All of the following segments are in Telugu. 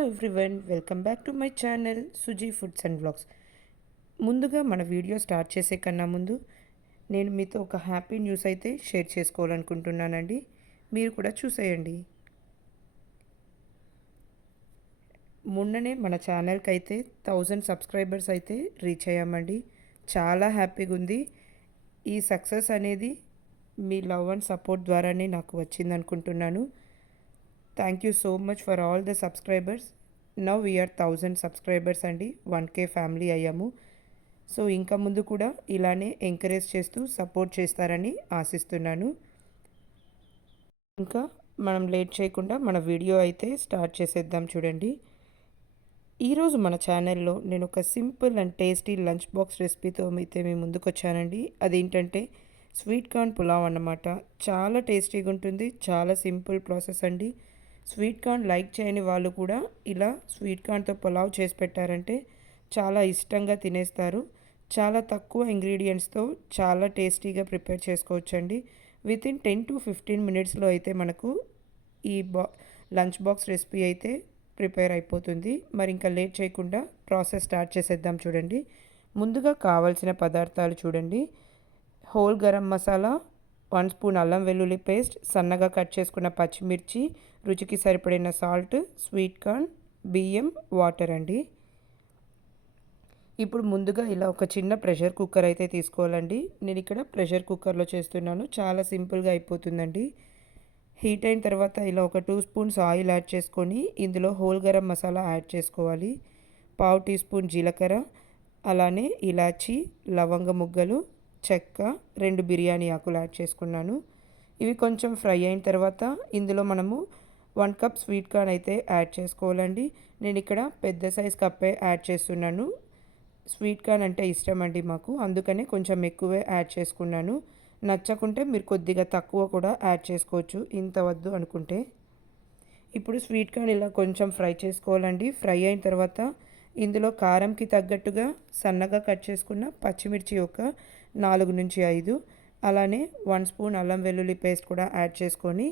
Hello everyone welcome back to my channel Suji foods and blogs ముందుగా మన వీడియో స్టార్ట్ చేసే కన్నా ముందు నేను మీతో ఒక హ్యాపీ న్యూస్ అయితే షేర్ చేసుకోవాలనుకుంటున్నానండి. మీరు కూడా చూసేయండి. మొన్ననే మన ఛానల్కి అయితే థౌజండ్ సబ్స్క్రైబర్స్ అయితే రీచ్ అయ్యామండి. చాలా హ్యాపీగా ఉంది. ఈ సక్సెస్ అనేది మీ లవ్ అండ్ సపోర్ట్ ద్వారానే నాకు వచ్చింది అనుకుంటున్నాను thank you so much for all the subscribers now we are thousand subscribers అండి. వన్ కే ఫ్యామిలీ అయ్యాము. సో ఇంకా ముందు కూడా ఇలానే ఎంకరేజ్ చేస్తూ సపోర్ట్ చేస్తారని ఆశిస్తున్నాను. ఇంకా మనం లేట్ చేయకుండా మన వీడియో అయితే స్టార్ట్ చేసేద్దాం చూడండి. ఈరోజు మన ఛానల్లో నేను ఒక simple and tasty lunch box రెసిపీతో అయితే మేము ముందుకు వచ్చానండి అదేంటంటే స్వీట్ కార్న్ పులావ్ అన్నమాట. చాలా టేస్టీగా ఉంటుంది. చాలా సింపుల్ ప్రాసెస్ అండి. స్వీట్ కార్న్ లైక్ చేయని వాళ్ళు కూడా ఇలా స్వీట్ కార్న్తో పులావ్ చేసి పెట్టారంటే చాలా ఇష్టంగా తినేస్తారు. చాలా తక్కువ ఇంగ్రీడియంట్స్తో చాలా టేస్టీగా ప్రిపేర్ చేసుకోవచ్చండి. With in ten to fifteen మినిట్స్లో అయితే మనకు ఈ బా లంచ్ బాక్స్ రెసిపీ అయితే ప్రిపేర్ అయిపోతుంది. మరి ఇంకా లేట్ చేయకుండా ప్రాసెస్ స్టార్ట్ చేసేద్దాం చూడండి. ముందుగా కావాల్సిన పదార్థాలు చూడండి. Whole garam masala one spoon అల్లం వెల్లుల్లి పేస్ట్ సన్నగా కట్ చేసుకున్న పచ్చిమిర్చి రుచికి సరిపడిన సాల్ట్ స్వీట్ కార్న్ బియ్యం వాటర్ అండి. ఇప్పుడు ముందుగా ఇలా ఒక చిన్న ప్రెషర్ కుక్కర్ అయితే తీసుకోవాలండి. నేను ఇక్కడ ప్రెషర్ కుక్కర్లో చేస్తున్నాను. చాలా సింపుల్గా అయిపోతుందండి. హీట్ అయిన తర్వాత ఇలా ఒక టూ స్పూన్స్ ఆయిల్ యాడ్ చేసుకొని ఇందులో హోల్ గరం మసాలా యాడ్ చేసుకోవాలి. పావు టీ స్పూన్ జీలకర్ర అలానే ఇలాచి లవంగ ముగ్గలు చెక్క రెండు బిర్యానీ ఆకులు యాడ్ చేసుకున్నాను. ఇవి కొంచెం ఫ్రై అయిన తర్వాత ఇందులో మనము వన్ కప్ స్వీట్ కార్న్ అయితే యాడ్ చేసుకోవాలండి. నేను ఇక్కడ పెద్ద సైజ్ కప్పే యాడ్ చేస్తున్నాను. స్వీట్ కార్న్ అంటే ఇష్టం అండి మాకు. అందుకనే కొంచెం ఎక్కువే యాడ్ చేసుకున్నాను. నచ్చకుంటే మీరు కొద్దిగా తక్కువ కూడా యాడ్ చేసుకోవచ్చు. ఇంత వద్దు అనుకుంటే. ఇప్పుడు స్వీట్ కార్న్ ఇలా కొంచెం ఫ్రై చేసుకోవాలండి. ఫ్రై అయిన తర్వాత ఇందులో కారంకి తగ్గట్టుగా సన్నగా కట్ చేసుకున్న పచ్చిమిర్చి ఒక నాలుగు నుంచి ఐదు. అలానే వన్ స్పూన్ అల్లం వెల్లుల్లి పేస్ట్ కూడా యాడ్ చేసుకొని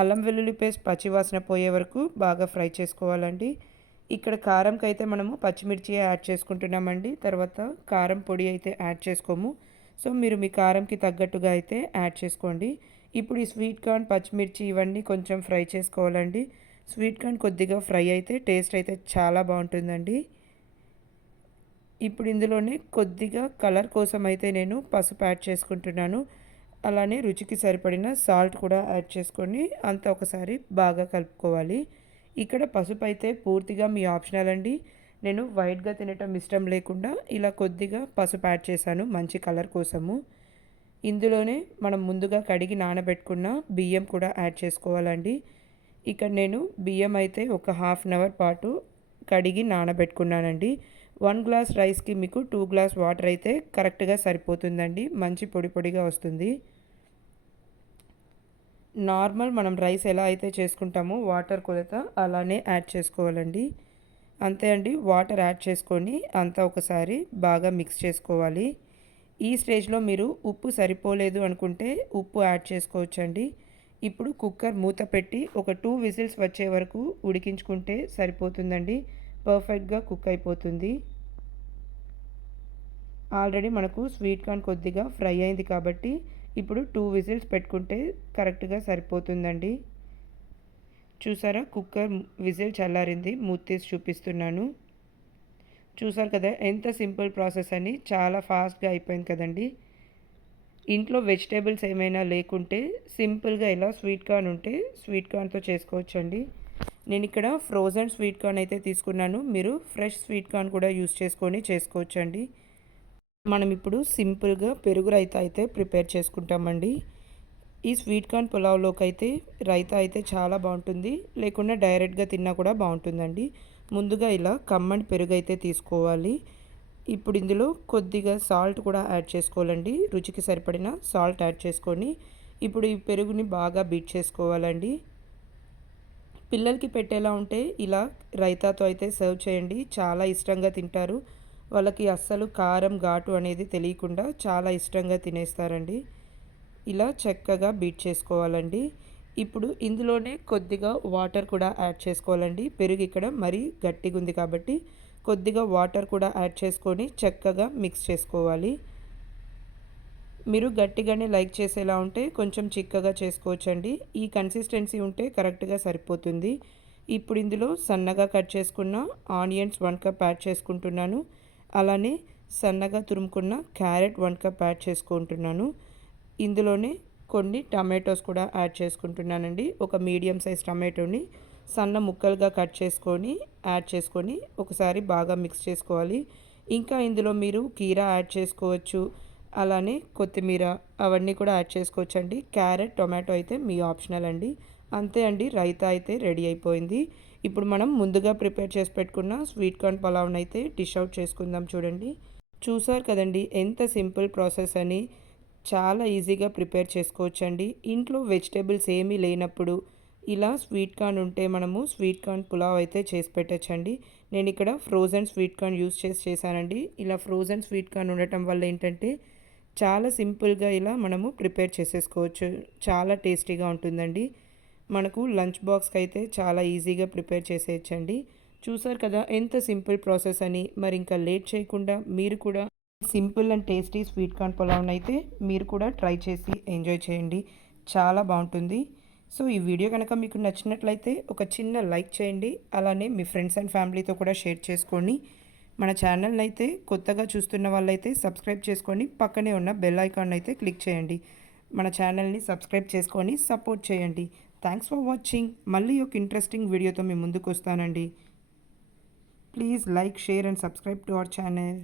అల్లం వెల్లుల్లి పేస్ట్ పచ్చివాసన పోయే వరకు బాగా ఫ్రై చేసుకోవాలండి. ఇక్కడ కారంకి అయితే మనము పచ్చిమిర్చి యాడ్ చేసుకుంటున్నామండి. తర్వాత కారం పొడి అయితే యాడ్ చేసుకోము. సో మీరు మీ కారంకి తగ్గట్టుగా అయితే యాడ్ చేసుకోండి. ఇప్పుడు ఈ స్వీట్ కార్న్ పచ్చిమిర్చి ఇవన్నీ కొంచెం ఫ్రై చేసుకోవాలండి. స్వీట్ కార్న్ కొద్దిగా ఫ్రై అయితే టేస్ట్ అయితే చాలా బాగుంటుందండి. ఇప్పుడు ఇందులోనే కొద్దిగా కలర్ కోసం అయితే నేను పసుపు యాడ్ చేసుకుంటున్నాను. అలానే రుచికి సరిపడిన సాల్ట్ కూడా యాడ్ చేసుకొని అంత ఒకసారి బాగా కలుపుకోవాలి. ఇక్కడ పసుపు అయితే పూర్తిగా మీ ఆప్షనల్ అండి. నేను వైట్గా తినటం ఇష్టం లేకుండా ఇలా కొద్దిగా పసుపు యాడ్ చేశాను మంచి కలర్ కోసము. ఇందులోనే మనం ముందుగా కడిగి నానబెట్టుకున్న బియ్యం కూడా యాడ్ చేసుకోవాలండి. ఇక్కడ నేను బియ్యం అయితే ఒక హాఫ్ అన్ అవర్ పాటు కడిగి నానబెట్టుకున్నానండి. వన్ గ్లాస్ రైస్కి మీకు టూ గ్లాస్ వాటర్ అయితే కరెక్ట్గా సరిపోతుందండి. మంచి పొడి పొడిగా వస్తుంది. నార్మల్ మనం రైస్ ఎలా అయితే చేసుకుంటామో వాటర్ కొలత అలానే యాడ్ చేసుకోవాలండి. అంతే అండి వాటర్ యాడ్ చేసుకొని అంతా ఒకసారి బాగా మిక్స్ చేసుకోవాలి. ఈ స్టేజ్లో మీరు ఉప్పు సరిపోలేదు అనుకుంటే ఉప్పు యాడ్ చేసుకోవచ్చండి. ఇప్పుడు కుక్కర్ మూత పెట్టి ఒక టూ విజిల్స్ వచ్చే వరకు ఉడికించుకుంటే సరిపోతుందండి. పర్ఫెక్ట్గా కుక్ అయిపోతుంది. ఆల్రెడీ మనకు స్వీట్ కార్న్ కొద్దిగా ఫ్రై అయింది కాబట్టి ఇప్పుడు టూ విజిల్స్ పెట్టుకుంటే కరెక్ట్గా సరిపోతుందండి. చూసారా? Cooker whistle చల్లారింది. మూతీసి చూపిస్తున్నాను. చూసారు కదా? ఎంత సింపుల్ ప్రాసెస్ అని. చాలా ఫాస్ట్గా అయిపోయింది కదండి. ఇంట్లో వెజిటేబుల్స్ ఏమైనా లేకుంటే సింపుల్గా ఇలా స్వీట్ కార్న్ ఉంటే స్వీట్ కార్న్తో చేసుకోవచ్చండి. నేను ఇక్కడ ఫ్రోజన్ స్వీట్ కార్న్ అయితే తీసుకున్నాను. మీరు ఫ్రెష్ స్వీట్ కార్న్ కూడా యూస్ చేసుకొని చేసుకోవచ్చండి. మనం ఇప్పుడు సింపుల్గా పెరుగు రైతా అయితే ప్రిపేర్ చేసుకుంటామండి. ఈ స్వీట్ కార్న్ పులావ్లోకి అయితే రైతా అయితే చాలా బాగుంటుంది. లేకుండా డైరెక్ట్గా తిన్నా కూడా బాగుంటుందండి. ముందుగా ఇలా కమ్మని పెరుగు అయితే తీసుకోవాలి. ఇప్పుడు ఇందులో కొద్దిగా సాల్ట్ కూడా యాడ్ చేసుకోవాలండి. రుచికి సరిపడిన సాల్ట్ యాడ్ చేసుకొని ఇప్పుడు ఈ పెరుగుని బాగా బీట్ చేసుకోవాలండి. పిల్లలకి పెట్టేలా ఉంటే ఇలా రైతాతో అయితే సర్వ్ చేయండి. చాలా ఇష్టంగా తింటారు. వాళ్ళకి అస్సలు కారం ఘాటు అనేది తెలియకుండా చాలా ఇష్టంగా తినేస్తారండి. ఇలా చక్కగా బీట్ చేసుకోవాలండి. ఇప్పుడు ఇందులోనే కొద్దిగా వాటర్ కూడా యాడ్ చేసుకోవాలండి. పెరుగు ఇక్కడ మరీ గట్టిగా ఉంది కాబట్టి కొద్దిగా వాటర్ కూడా యాడ్ చేసుకొని చక్కగా మిక్స్ చేసుకోవాలి. మీరు గట్టిగానే లైక్ చేసేలా ఉంటే కొంచెం చిక్కగా చేసుకోవచ్చండి. ఈ కన్సిస్టెన్సీ ఉంటే కరెక్ట్గా సరిపోతుంది. ఇప్పుడు ఇందులో సన్నగా కట్ చేసుకున్న ఆనియన్స్ వన్ కప్ యాడ్ చేసుకుంటున్నాను. అలానే సన్నగా తురుముకున్న క్యారెట్ వన్ కప్ యాడ్ చేసుకుంటున్నాను. ఇందులోనే కొన్ని టమాటోస్ కూడా యాడ్ చేసుకుంటున్నానండి. ఒక మీడియం సైజ్ టమాటోని సన్న ముక్కలుగా కట్ చేసుకొని యాడ్ చేసుకొని ఒకసారి బాగా మిక్స్ చేసుకోవాలి. ఇంకా ఇందులో మీరు కీరా యాడ్ చేసుకోవచ్చు. అలానే కొత్తిమీర అవన్నీ కూడా యాడ్ చేసుకోవచ్చు అండి క్యారెట్ టొమాటో అయితే మీ ఆప్షనల్ అండి. అంతే అండి రైతా అయితే రెడీ అయిపోయింది. ఇప్పుడు మనం ముందుగా ప్రిపేర్ చేసి పెట్టుకున్న స్వీట్ కార్న్ పలావ్ని అయితే డిష్ అవుట్ చేసుకుందాం చూడండి. చూసారు కదండి ఎంత సింపుల్ ప్రాసెస్ అని. చాలా ఈజీగా ప్రిపేర్ చేసుకోవచ్చండి. ఇంట్లో వెజిటేబుల్స్ ఏమీ లేనప్పుడు ఇలా స్వీట్ కార్న్ ఉంటే మనము స్వీట్ కార్న్ పులావ్ అయితే చేసి పెట్టచ్చండి. నేను ఇక్కడ ఫ్రోజన్ స్వీట్ కార్న్ యూస్ చేసి చేశానండి. ఇలా ఫ్రోజన్ స్వీట్ కార్న్ ఉండటం వల్ల ఏంటంటే చాలా సింపుల్గా ఇలా మనము ప్రిపేర్ చేసేసుకోవచ్చు. చాలా టేస్టీగా ఉంటుందండి. మనకు లంచ్ బాక్స్కి అయితే చాలా ఈజీగా ప్రిపేర్ చేసేయచ్చండి. చూసారు కదా ఎంత సింపుల్ ప్రాసెస్ అని. మరి ఇంకా లేట్ చేయకుండా మీరు కూడా simple and tasty sweet corn పులావ్ని అయితే మీరు కూడా ట్రై చేసి ఎంజాయ్ చేయండి. చాలా బాగుంటుంది. సో ఈ వీడియో కనుక మీకు నచ్చినట్లయితే ఒక చిన్న లైక్ చేయండి. అలానే మీ ఫ్రెండ్స్ అండ్ ఫ్యామిలీతో కూడా షేర్ చేసుకోండి. మన ఛానల్ని అయితే కొత్తగా చూస్తున్న వాళ్ళైతే సబ్స్క్రైబ్ చేసుకొని పక్కనే ఉన్న బెల్ ఐకాన్ అయితే క్లిక్ చేయండి. మన ఛానల్ని సబ్స్క్రైబ్ చేసుకొని సపోర్ట్ చేయండి. థ్యాంక్స్ ఫర్ వాచింగ్ మళ్ళీ ఒక ఇంట్రెస్టింగ్ వీడియోతో మేము ముందుకు వస్తానండి. Please like share and subscribe to our channel